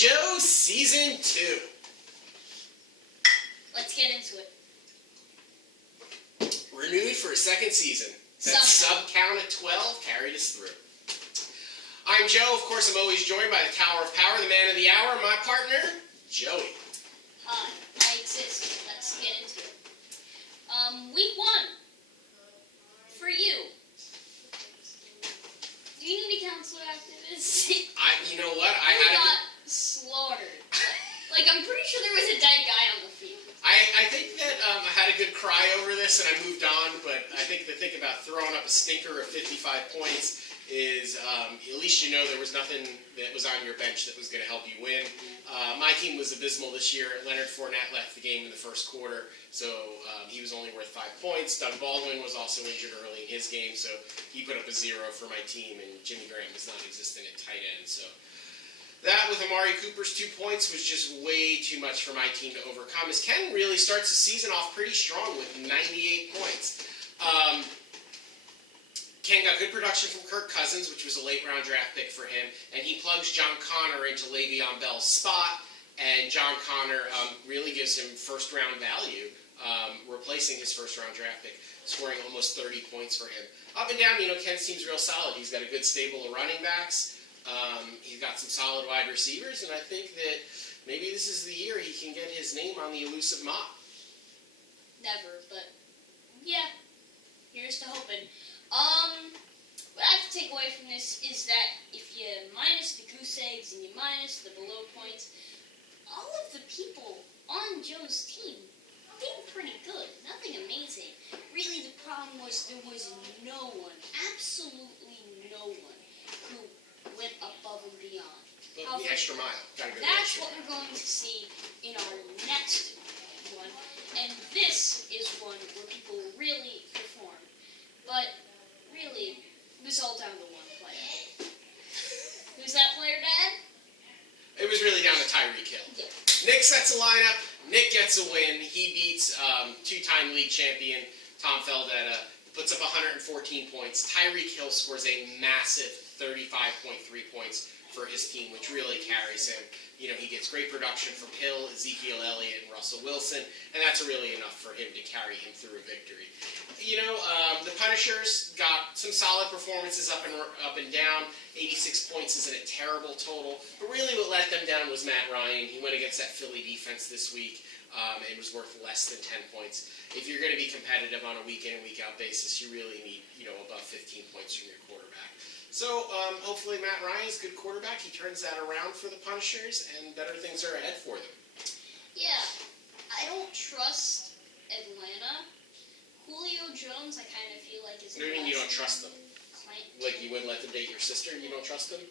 Joe Season 2. Let's get into it. Renewed for a second season. That sub-count of 12 carried us through. I'm Joe. Of course, I'm always joined by the Tower of Power, the man of the hour, my partner, Joey. Hi, I exist. Let's get into it. Week 1. For you. Do you need a counselor after this? You know what? I got slaughtered. Like, I'm pretty sure there was a dead guy on the field. I think that I had a good cry over this and I moved on, but I think the thing about throwing up a stinker of 55 points is at least you know there was nothing that was on your bench that was going to help you win. My team was abysmal this year. Leonard Fournette left the game in the first quarter, so he was only worth 5 points. Doug Baldwin was also injured early in his game, so he put up a 0 for my team, and Jimmy Graham was non-existent at tight end. So that with Amari Cooper's 2 points was just way too much for my team to overcome, as Ken really starts the season off pretty strong with 98 points. Ken got good production from Kirk Cousins, which was a late-round draft pick for him, and he plugs John Connor into Le'Veon Bell's spot, and John Connor really gives him first-round value, replacing his first-round draft pick, scoring almost 30 points for him. Up and down, Ken's team's real solid. He's got a good stable of running backs. He's got some solid wide receivers, and I think that maybe this is the year he can get his name on the elusive mop. Never, but yeah, here's to hoping. What I have to take away from this is that if you minus the goose eggs and you minus the below points, all of the people on Joe's team did pretty good. Nothing amazing. Really, the problem was there was no one, absolutely no one, who went above and beyond. The extra mile. That's what we're going to see in our next one. And this is one where people really perform. But really, it was all down to one player. Who's that player, Dad? It was really down to Tyreek Hill. Yeah. Nick sets a lineup. Nick gets a win. He beats two-time league champion Tom Feldetta, puts up 114 points. Tyreek Hill scores a massive 35.3 points for his team, which really carries him. He gets great production from Hill, Ezekiel Elliott, and Russell Wilson, and that's really enough for him to carry him through a victory. The Punishers got some solid performances up and down. 86 points isn't a terrible total, but really what let them down was Matt Ryan. He went against that Philly defense this week and was worth less than 10 points. If you're going to be competitive on a week-in and week-out basis, you really need above 15 points from your quarterback. So hopefully Matt Ryan's a good quarterback. He turns that around for the Punishers, and better things are ahead for them. Yeah, I don't trust Atlanta. Julio Jones, I kind of feel like is. What do you mean you don't trust them? Like you wouldn't let them date your sister? You don't trust them?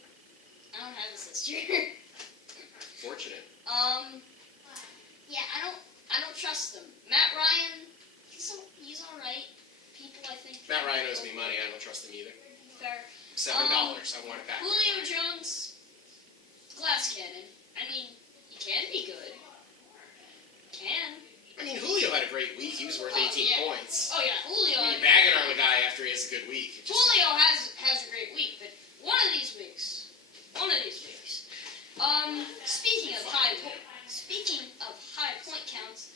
I don't have a sister. Fortunate. Yeah, I don't trust them. Matt Ryan, he's all right. People, I think. Matt Ryan owes me money. I don't trust him either. Fair. $7. I want it back. Julio Jones, glass cannon. I mean, he can be good. Can. I mean, Julio had a great week. He was worth 18 points. Oh, yeah. Julio. You're bagging on the guy after he has a good week. Julio has a great week, but one of these weeks. Speaking of high point counts,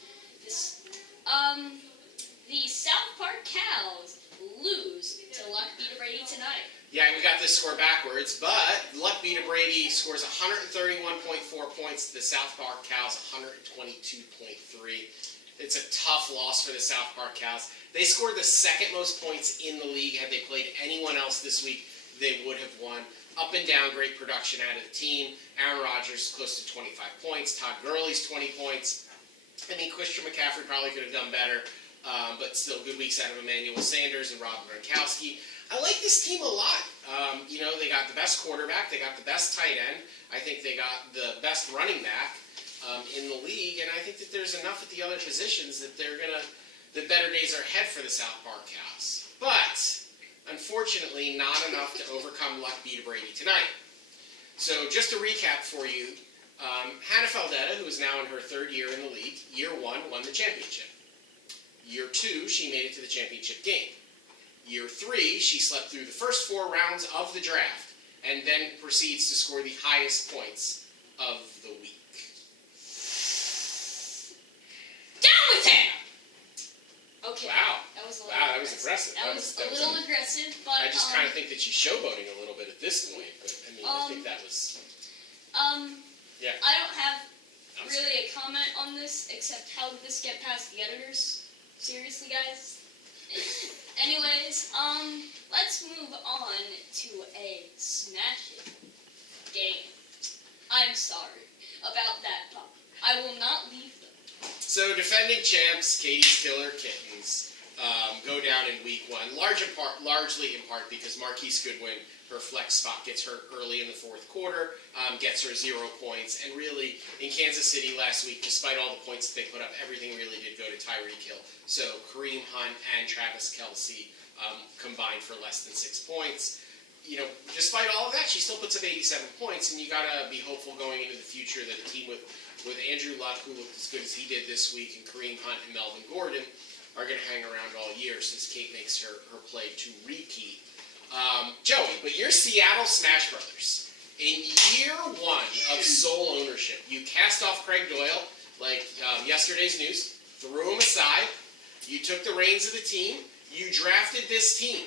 the South Park Cows lose to Luck Beat Brady tonight. Yeah, we got this score backwards, but Luck Beat Brady scores 131.4 points to the South Park Cows, 122.3. It's a tough loss for the South Park Cows. They scored the second most points in the league. Had they played anyone else this week, they would have won. Up and down, great production out of the team. Aaron Rodgers close to 25 points. Todd Gurley's 20 points. I mean, Christian McCaffrey probably could have done better, but still good weeks out of Emmanuel Sanders and Rob Gronkowski. I like this team a lot. They got the best quarterback. They got the best tight end. I think they got the best running back in the league, and I think that there's enough at the other positions that the better days are ahead for the South Park Cows. But unfortunately, not enough to overcome Luck Beat Brady tonight. So just to recap for you, Hannah Feldetta, who is now in her third year in the league, year 1 won the championship. Year 2, she made it to the championship game. Year 3, she slept through the first 4 rounds of the draft and then proceeds to score the highest points of the week. Down with him! Okay. Wow. That was a little Wow, that was impressive. That was a little aggressive, but I just kind of think that she's showboating a little bit at this point, but I mean, I think that was. Yeah. I don't have I'm really a comment on this, except how did this get past the editors? Seriously, guys? Anyways, let's move on to a Smash It game. I'm sorry about that, but I will not leave them. So defending champs, Katie's Killer Kittens, go down in week 1, largely in part because Marquise Goodwin, her flex spot, gets hurt early in the fourth quarter, gets her 0 points, and really in Kansas City last week, despite all the points that they put up, everything really did go to Tyreek Hill. So Kareem Hunt and Travis Kelce combined for less than 6 points. You know, despite all of that, she still puts up 87 points, and you gotta be hopeful going into the future that a team with Andrew Luck, who looked as good as he did this week, and Kareem Hunt and Melvin Gordon are going to hang around all year since Kate makes her play to repeat. Joey, but you're Seattle Smash Brothers. In year 1 of sole ownership, you cast off Craig Doyle, like yesterday's news, threw him aside, you took the reins of the team, you drafted this team.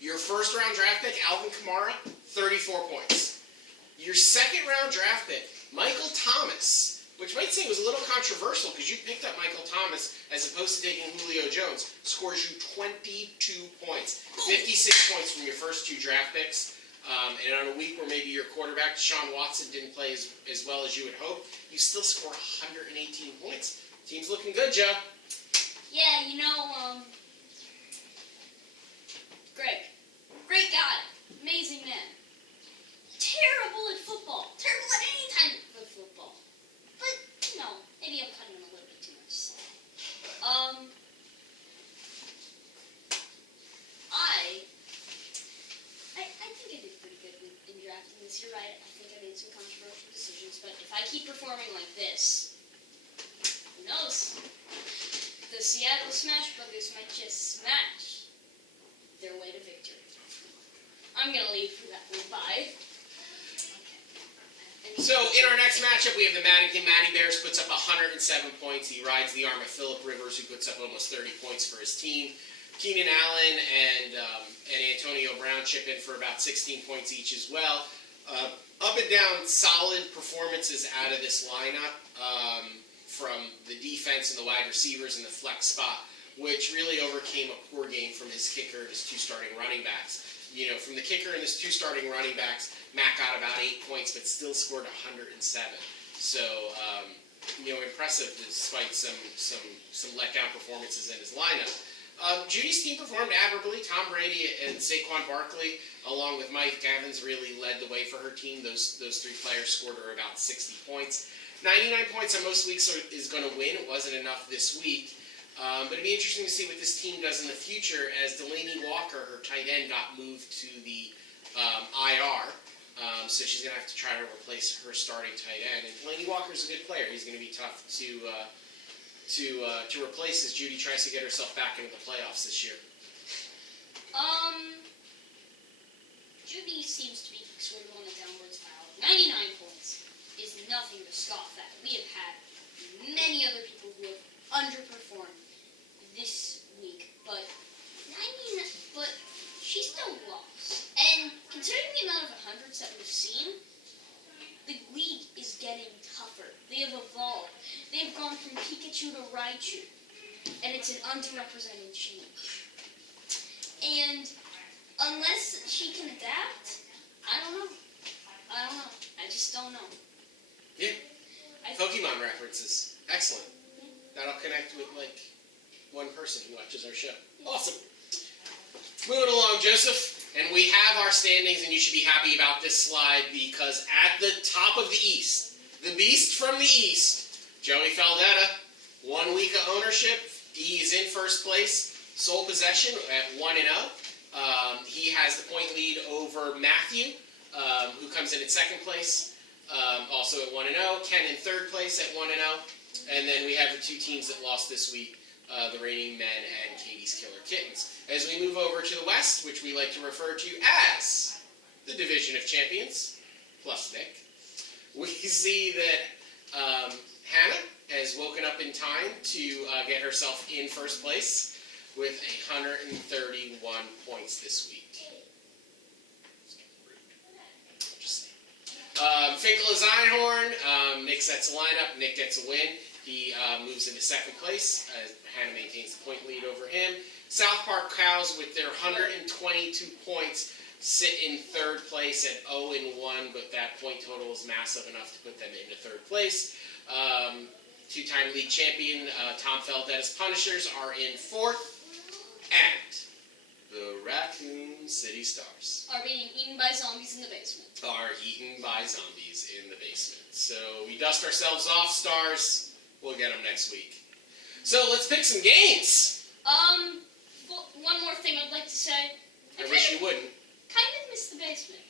Your first round draft pick, Alvin Kamara, 34 points. Your second round draft pick, Michael Thomas, which might seem was a little controversial because you picked up Michael Thomas as opposed to taking Julio Jones, scores you 22 points. 56 points from your first 2 draft picks. And on a week where maybe your quarterback, Deshaun Watson, didn't play as well as you would hope, you still score 118 points. Team's looking good, Joe. Yeah, you know, Greg. Great guy. Amazing man. Terrible at football. Terrible at any time of football. But, you know, maybe I'm cutting him a little bit too much. So. I think I did pretty good in drafting this year, right? I think I made some controversial decisions, but if I keep performing like this, who knows? The Seattle Smash Brothers might just smash their way to victory. I'm gonna leave for that one. Bye. So in our next matchup, we have the Matty Bears, puts up 107 points. He rides the arm of Phillip Rivers, who puts up almost 30 points for his team. Keenan Allen and Antonio Brown chip in for about 16 points each as well. Up and down, solid performances out of this lineup from the defense and the wide receivers and the flex spot, which really overcame a poor game from his kicker and his 2 starting running backs. You know, from the kicker and his 2 starting running backs, Matt got about 8 points, but still scored 107. So, you know, impressive despite some letdown performances in his lineup. Judy's team performed admirably. Tom Brady and Saquon Barkley, along with Mike Evans, really led the way for her team. Those 3 players scored her about 60 points. 99 points on most weeks is going to win. It wasn't enough this week. But it'd be interesting to see what this team does in the future as Delaney Walker, her tight end, got moved to the IR. So she's going to have to try to replace her starting tight end. And Delaney Walker's a good player. He's going to be tough to replace as Judy tries to get herself back into the playoffs this year. Judy seems to be sort of on the downward spiral. 99 points is nothing to scoff at. We have had many other people who have underperformed this week, but she still lost. And considering the amount of hundreds that we've seen, the league is getting tougher. They have evolved. They have gone from Pikachu to Raichu, and it's an underrepresented change. And unless she can adapt, I don't know. I just don't know. Yeah. Pokemon references. Excellent. That'll connect with, like, one person who watches our show. Awesome. Moving along, Joseph. And we have our standings, and you should be happy about this slide because at the top of the East, the beast from the East, Joey Faldetta, 1 week of ownership. He's in first place, sole possession at 1-0. He has the point lead over Matthew, who comes in at second place, also at 1-0. Ken in third place at 1-0. And then we have the 2 teams that lost this week, the Reigning Men and Katie's Killer Kittens. As we move over to the West, which we like to refer to as the Division of Champions, plus Nick. we see that Hannah has woken up in time to get herself in first place with 131 points this week. Just saying. Finkel is Einhorn. Nick sets a lineup. Nick gets a win. He moves into second place as Hannah maintains the point lead over him. South Park Cows, with their 122 points, sit in third place at 0-1, but that point total is massive enough to put them into third place. Two-time league champion Tom Feldetta's Punishers are in fourth, and the Raccoon City Stars Are being eaten by zombies in the basement. are eaten by zombies in the basement. So we dust ourselves off, Stars. We'll get them next week. So let's pick some games. One more thing I'd like to say. I wish you wouldn't. Kind of miss the basement,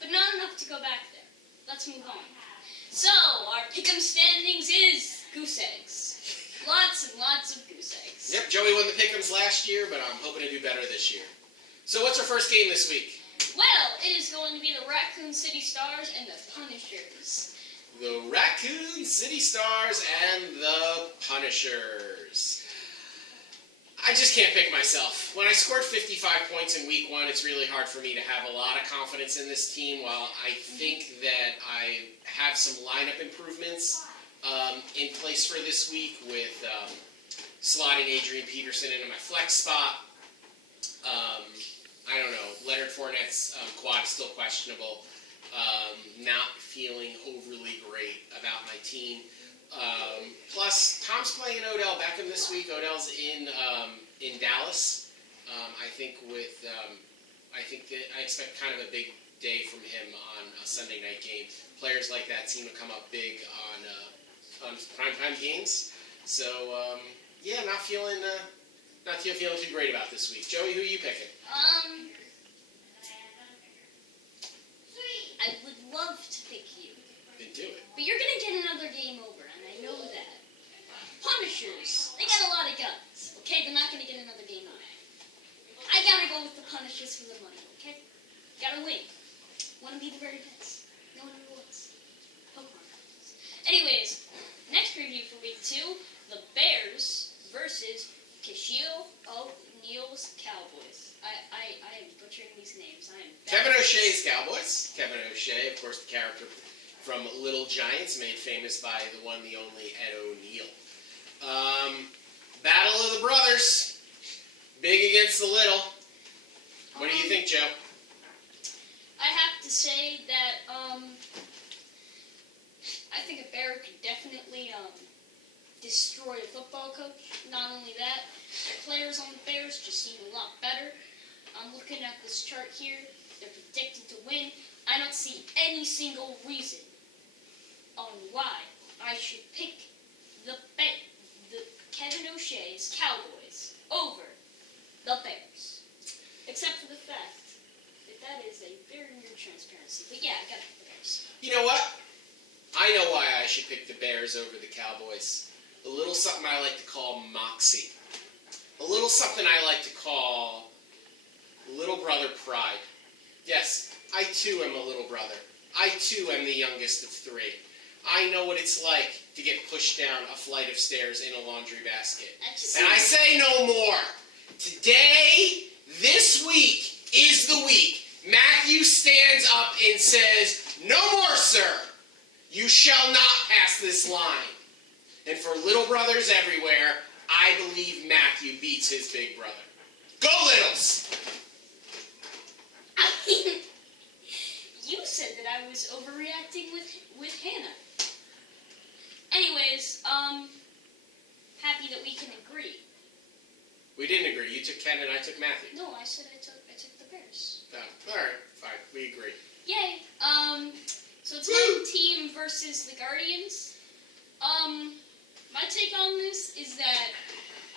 but not enough to go back there. Let's move on. So, our pick'em standings is goose eggs. Lots and lots of goose eggs. Yep, Joey won the pick'ems last year, but I'm hoping to do better this year. So what's our first game this week? Well, it is going to be the Raccoon City Stars and the Punishers. The Raccoon City Stars and the Punishers. I just can't pick myself. When I scored 55 points in week 1, it's really hard for me to have a lot of confidence in this team. While I think that I have some lineup improvements in place for this week with slotting Adrian Peterson into my flex spot. I don't know. Leonard Fournette's quad is still questionable. Not feeling overly great about my team. Plus, Tom's playing Odell Beckham this week. Odell's in Dallas. I think that I expect kind of a big day from him on a Sunday night game. Players like that seem to come up big on primetime games. So yeah, not feeling too great about this week. Joey, who are you picking? I would love to pick you. Then do it. But you're gonna get another game over, and I know that. Punishers, they got a lot of guns. Okay, they're not gonna get another game on it. I gotta go with the Punishers for the money, okay? Gotta win. Wanna be the very best. No one ever was. Pokemon cards. Anyways, next preview for week 2, the Bears versus Keshio O'Neal's Cowboys. I am butchering these names. I am bad. Kevin O'Shea's Cowboys. Kevin O'Shea, of course, the character from Little Giants, made famous by the one, the only Ed O'Neill. Battle of the Brothers. Big against the little. What do you think, Joe? I have to say that I think a bear could definitely destroy a football coach. Not only that, the players on the Bears just seem a lot better. I'm looking at this chart here. They're predicted to win. I don't see any single reason on why I should pick the Kevin O'Shea's Cowboys over the Bears. Except for the fact that that is a very weird transparency. But yeah, I gotta pick the Bears. You know what? I know why I should pick the Bears over the Cowboys. A little something I like to call moxie. A little something I like to call little brother pride. Yes, I too am a little brother. I too am the youngest of 3. I know what it's like to get pushed down a flight of stairs in a laundry basket. And I say no more. Today, this week, is the week Matthew stands up and says, "No more, sir. You shall not pass this line." And for little brothers everywhere, I believe Matthew beats his big brother. Go Littles! I mean, you said that I was overreacting with Hannah. Anyways, happy that we can agree. We didn't agree. You took Ken and I took Matthew. No, I said I took the Bears. Oh, alright, fine. We agree. Yay. So it's my team versus the Guardians. My take on this is that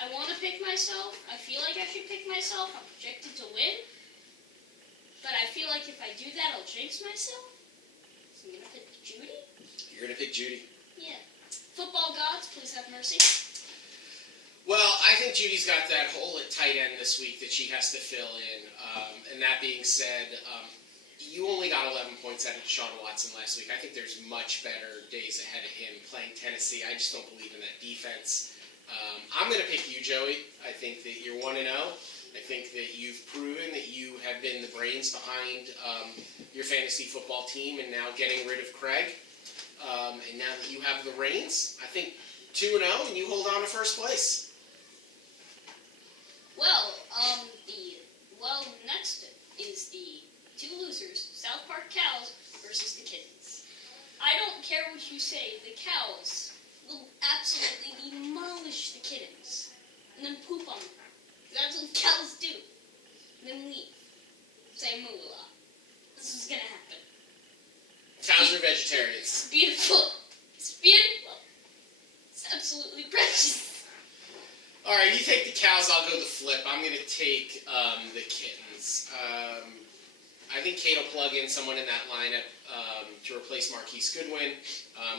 I want to pick myself. I feel like I should pick myself. I'm projected to win. But I feel like if I do that, I'll jinx myself. So I'm going to pick Judy. You're going to pick Judy. Yeah. Football gods, please have mercy. Well, I think Judy's got that hole at tight end this week that she has to fill in. And that being said, you only got 11 points out of Deshaun Watson last week. I think there's much better days ahead of him playing Tennessee. I just don't believe in that defense. I'm going to pick you, Joey. I think that you're 1-0. I think that you've proven that you have been the brains behind your fantasy football team and now getting rid of Craig. And now that you have the reins, I think 2-0 and you hold on to first place. Well, next is the two losers, South Park Cows versus the Kittens. I don't care what you say, the Cows will absolutely demolish the Kittens and then poop on them. That's what cows do. And then leave. Say moo a lot. This is gonna happen. Cows are vegetarians. It's beautiful. It's beautiful. It's absolutely precious. All right, you take the Cows, I'll go the flip. I'm going to take the Kittens. I think Kate will plug in someone in that lineup to replace Marquise Goodwin.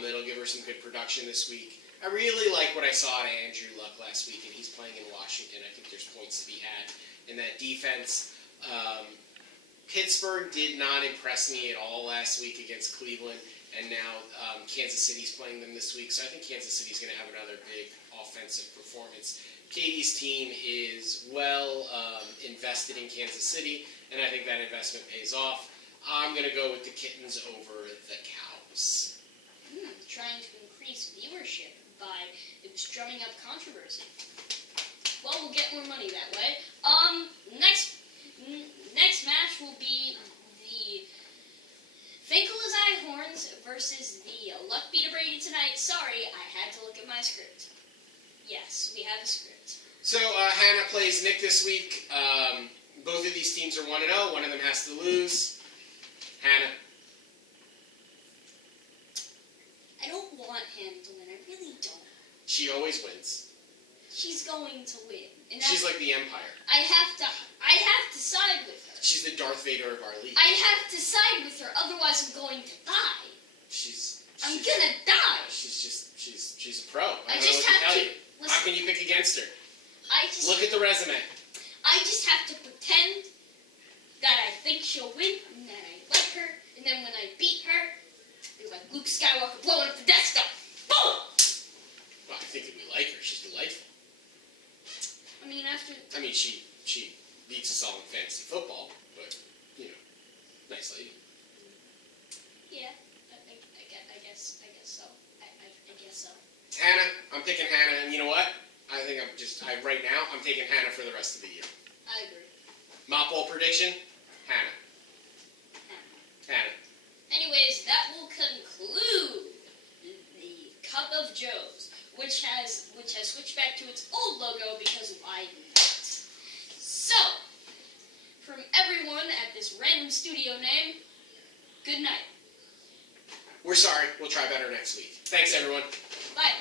That'll give her some good production this week. I really like what I saw out of Andrew Luck last week, and he's playing in Washington. I think there's points to be had in that defense. Pittsburgh did not impress me at all last week against Cleveland, and now Kansas City's playing them this week, so I think Kansas City's going to have another big offensive performance. Katie's team is well invested in Kansas City, and I think that investment pays off. I'm going to go with the Kittens over the Cows. Trying to increase viewership by drumming up controversy. Well, we'll get more money that way. Next match will be the Finkel-Azai Horns versus the Luck Be to Brady tonight. Sorry, I had to look at my script. Yes, we have a script. So Hannah plays Nick this week. Both of these teams are 1-0. One of them has to lose. Hannah. I don't want him to win. I really don't. She always wins. She's going to win. And She's like the Empire. I have to side with her. She's the Darth Vader of our league. I have to side with her, otherwise I'm going to die. I'm gonna die. She's a pro. I don't know just what to have tell to you. listen. How can you pick against her? Look at the resume. I just have to pretend that I think she'll win and that I like her, and then when I beat her, it's like Luke Skywalker blowing up the Death Star. Boom! Well, I think that we like her. She's delightful. She beats us all in fantasy football, but, nice lady. Yeah, I guess so. I guess so. Hannah, I'm picking Hannah, and you know what? I think right now, I'm taking Hannah for the rest of the year. I agree. Mop ball prediction? Hannah. Anyways, that will conclude the Cup of Joes, which has switched back to its old logo because why not? So, from everyone at this random studio name, good night. We're sorry. We'll try better next week. Thanks, everyone. Bye.